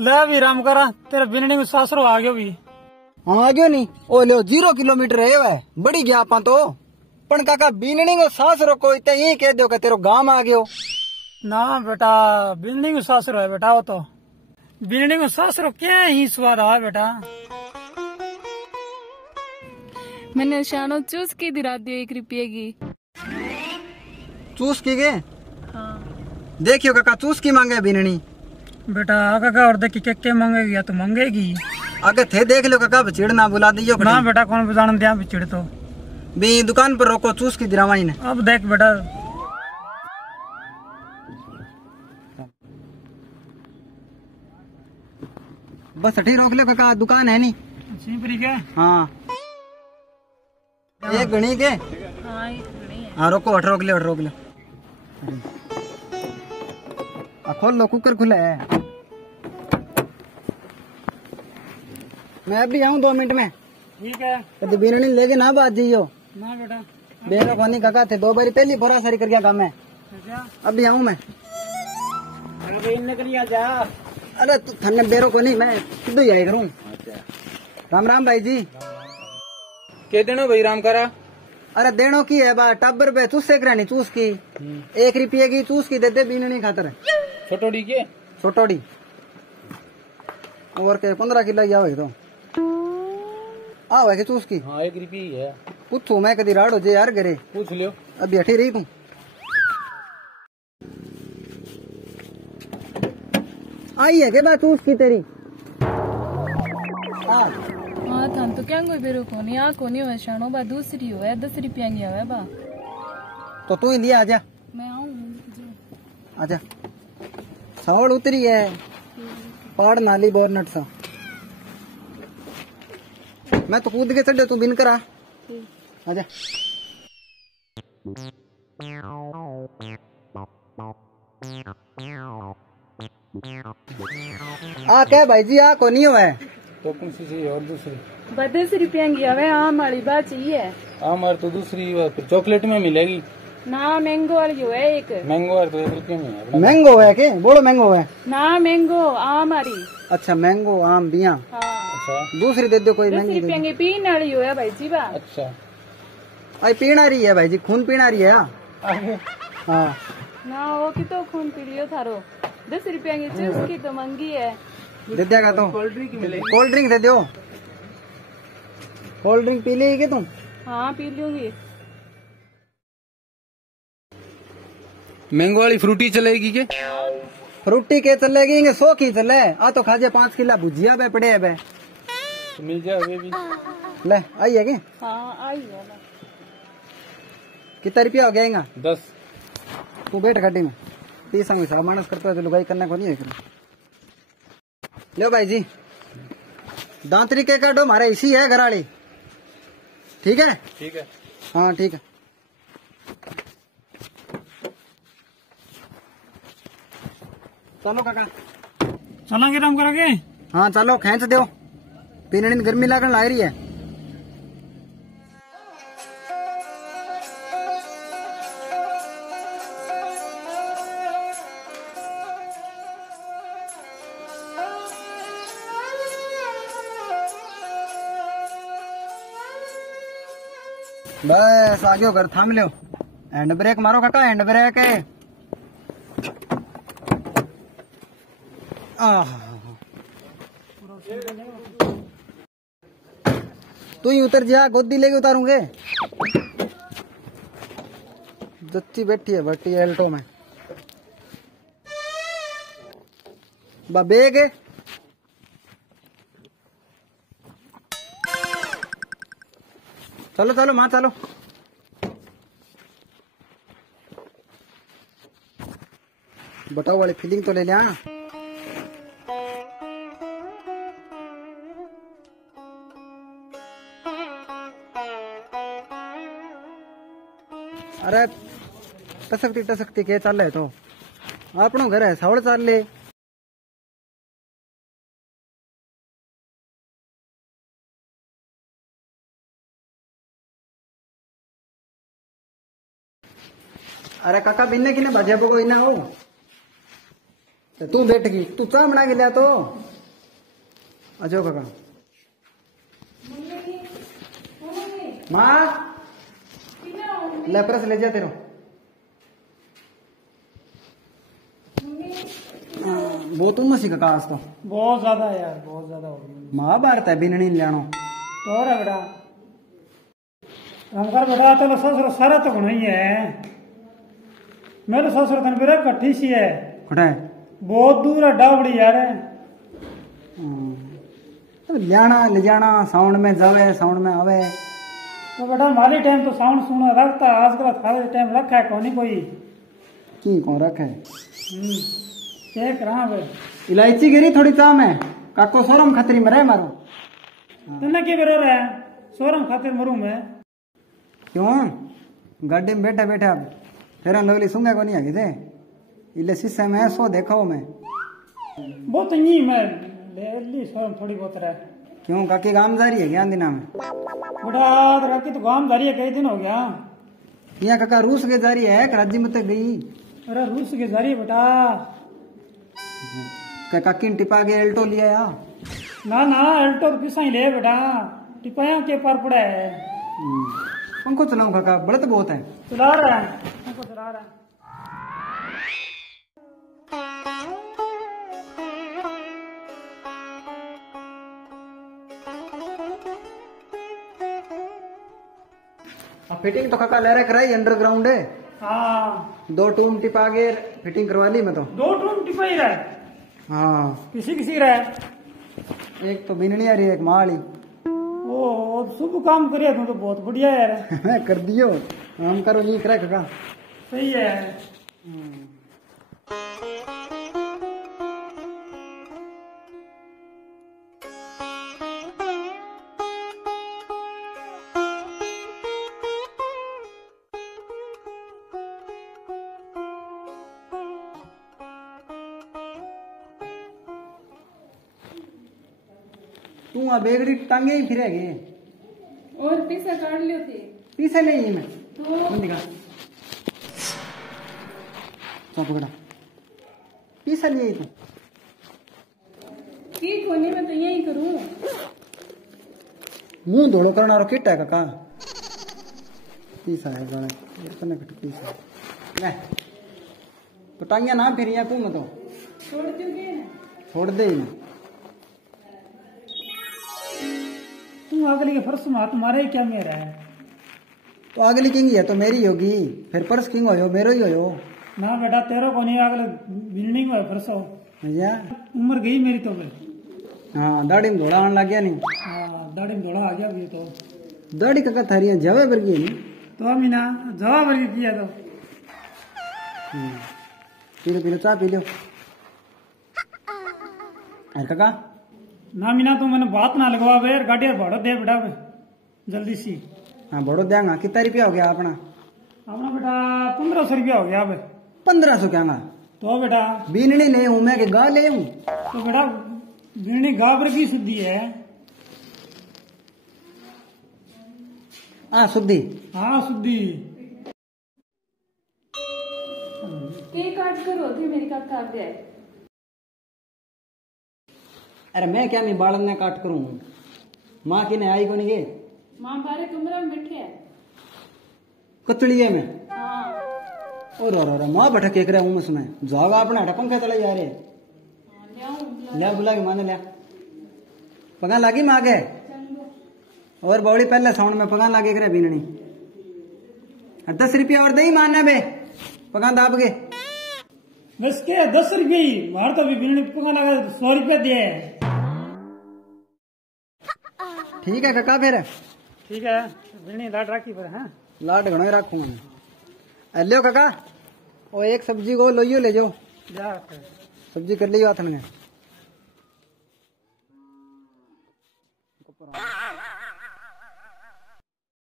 ले भी राम करा तेरा बिननी में सासरो आ गयो भी। हाँ आ गयो नी ओ लो 0 किलोमीटर है वह बड़ी गया आपा तो पण काका बिननी को सासरो को इतने ही कह दो कि तेरो गांव आ गयो। ना बेटा बिननी में सासरो है बेटा वो तो बिननी में सासरो क्या ही स्वाद है बेटा। मैंने शानो चूस की दिला दियो 1 रुपये की। चूस की गे हाँ। देखियो काका चूस की मांगे बिननी बेटा काका और देख के मांगेगी या तो मांगेगी आगे थे देख लो काका बचिड़ ना बुला दियो ना बेटा कौन बजान दिया बिचिड़ तो भी दुकान पर रोको चूस की दिरावाई ने। अब देख बेटा बस अठी रोक लो काका दुकान है नी सीपरी के। हाँ एक गणी के हाँ एक घड़ी है। हाँ रोको अठ रोक लो खोल लो कुकर खुला है। मैं अभी आऊँ 2 मिनट में। ठीक है कभी बिननी लेके ना बात जाइयो ना बेटा बेरो कोनी काका थे 2 बारी पहली फोरा सारी कर गया काम में अभी आऊँ मैं। अरे इन निकल जा। अरे तू थन्ने बेरो कोनी मैं सीधो ही आया करूँ। राम राम भाई जी के देनो भाई राम करा। अरे देनो की है बा टब्बर पे चूस सेक रही चूस की 1 रुपये की चूस की देते बिननी खातर छोटोड़ी के छोटोड़ी और के 15 किलो या तो आ के चूस की। हाँ 1 रुपये ही है। पूछू मैं कदी राड़ हो जे यार करे पूछ लियो। अभी हटी रही तू आई है के बात चूस की तेरी हाँ थान तो क्या कोई बेरो कोनी आ कोनी हो शानो बा दूसरी हो है 10 रुपया की है बा तो तू ही लिया आजा मैं आऊँ आजा सावड़ उतरी है पहाड़ नाली बोरनट सा मैं तो कूद के चढ़े तू बिन करा आजा। आ क्या भाई जी आ कोनी हो है तो कौन सी चाहिए और दूसरी 10 रुपया की है आम वाली बात चाहिए। हमारे तो दूसरी चॉकलेट में मिलेगी ना मैंगो वाली है एक। मैंगो है तो 1 रुपये में है। मैंगो है के बोलो मैंगो है ना मैंगो आम वाली। अच्छा मैंगो आम बिया हाँ। अच्छा दूसरी दे दो कोई 10 महंगी रुपया की पीने वाली हो है भाई जी बा। अच्छा आई पीना रही है भाई जी खून पीना रही है हाँ ना वो की तो खून पी लियो थारो 10 रुपया की चूस की तो महंगी है। दे देगा तो कोल्ड ड्रिंक मिलेगी। कोल्ड ड्रिंक दे दो कोल्ड ड्रिंक पी लेगी तुम। हाँ पी लूंगी। मैंगो वाली फ्रूटी चलेगी के फ्रूटी के चलेगी 100 की चले आ तो खाजे 5 किलो भुजिया बे पड़े है बे तो मिल जाए भी। ले आई है के हाँ आई है कितना रुपया हो गया 10 तू बैठ गाड़ी में 30 हिसाब मानस करता है तो लुगाई करने को नहीं है। लो भाई जी दांतरी के काटो हमारा इसी है घराड़ी ठीक है। ठीक है हाँ ठीक है चलो काका चलेंगे राम करोगे। हाँ चलो खेच दो पीने में गर्मी लगन ला रही है। बस आ गयो घर थाम लो हैंड ब्रेक मारो काका हैंड ब्रेक है। तू ही उतर जा गोदी लेके उतारूंगे जच्ची बैठी है भट्टी एल्टो में बेग है। चलो चलो माँ चलो बताओ वाली फीलिंग तो ले लिया। अरे टसकती के चल रहे तो आपनो घर है सावड़ चाल ले। अरे काका बिन्ने किने बजे बगो इना हो तो तू बैठ गई, तू चाह बना के लिया तो अजो काका। माँ ले परस ले जा तेरो। बहुत उमस ही काका आज तो बहुत ज्यादा है यार, बहुत ज्यादा हो गई। महाभारत है बिननी लियानो तो रे बेटा हम कर बेटा तो ससुर सारा तो गुण ही है। मेरे ससुर तन बेरा कट्ठी सी है, खड़ा है बहुत दूर है डावड़ी यार। लियाना ले जाना, साउंड में जावे साउंड में आवे। तो बेटा माली टाइम तो साउंड सुना रखता, आजकल सारे टाइम रखा है कौन कोई की कौन रखे देख रहा है। इलायची गिरी थोड़ी चाह में काको सोरम खतरी में रहे मारो। तन्ने की करो रे सोरम खातिर मरू मैं। क्यों गाड़ी में बैठे बैठे अब तेरा लगली सुंगे को नहीं आगे थे इले शीशे में सो देखो मैं बहुत नहीं मैं ले ली सोरम थोड़ी बहुत रहे। क्यों काकी गाम जा रही है ज्ञान दिना में बेटा काकी तो गांव जा रही है, कई दिन हो गया। यहाँ काका रूस के जा रही है राज्य में तो गई। अरे रूस के जा रही है बेटा। क्या काकी ने टिपा के एल्टो लिया या ना ना अल्टो तो पिसा ही ले बेटा, टिपाया के पर पड़ा है। पंखो चलाऊं काका बढ़त बहुत है। चला रहा है हमको चला रहा है। फिटिंग तो काका ले रहा कराई अंडरग्राउंड है। हाँ 2 टूम टिपा के फिटिंग करवा ली मैं तो। 2 टूम टिपाई रहा है। हाँ किसी किसी रहा है। एक तो बिननी आ रही है एक माली। ओ शुभ काम करे तो बहुत बढ़िया यार। मैं कर दियो हम करो नहीं करे काका सही है। तू आ बेगड़ी टांगे ही फिरेगी और पैसा काट लियो थे पीछे नहीं मैं तो दिखा तो पकड़ा पीछे नहीं तू की कोने में तो यही करूं। मुंह धोड़ो करना रो किट है काका पीछा है गणे इतने कट पीछा ले तो टांगिया ना फिर यहाँ कौन तो छोड़ दोगे छोड़ दे ही तू अगली के फर्श में हाथ मारे क्या मेरा है। तो अगली किंग है तो मेरी होगी फिर पर्स किंग हो मेरो ही हो ना बेटा तेरा को नहीं अगले बिल्डिंग में फर्श हो भैया उम्र गई मेरी तो फिर। हाँ दाढ़ी में धोड़ा आने लग गया नहीं। हाँ दाढ़ी में थोड़ा आ गया भी तो दाढ़ी काका थारी है जवा वर्गी नहीं तो अमीना जवाब वर्गी किया तो पी लो चाह पी लो अरे काका ना मीना तो मैंने बात ना लगवा बे यार गाड़ी भाड़ो दे बेटा बे जल्दी सी। हाँ बड़ो देंगा कितना रुपया हो गया अपना अपना बेटा 1500 रुपया हो गया बे। 1500 क्या तो बेटा बीननी ले हूँ मैं के गा ले हूँ तो बेटा बीनी गाबर की शुद्धि है। हाँ शुद्धि हाँ शुद्धि के काट करो थे मेरी काका आ गए। अरे मैं क्या मैं बालन ने काट करूँ माँ की ने आई को नहीं गे माँ बारे कमरा में बैठे है। कचड़िए में हाँ और माँ बैठा केक रहा हूँ उसमें जाओगा अपना हटा पंखा तला जा रहे ले आऊं लिया बुला के माने लिया पगा लागी माँ के और बौड़ी पहले साउंड में पगा लागे करे बीननी 10 रुपया और दही मानना बे पगा दाब के बस के 10 रुपये ही मार तो भी बीनी पका लगा 100 रुपया दिए। ठीक है काका फिर ठीक है बीनी लाट राखी पर। हाँ लाट घना ही रखूंगा लियो काका और एक सब्जी को लोइयो ले जाओ जा सब्जी कर लियो हाथ में।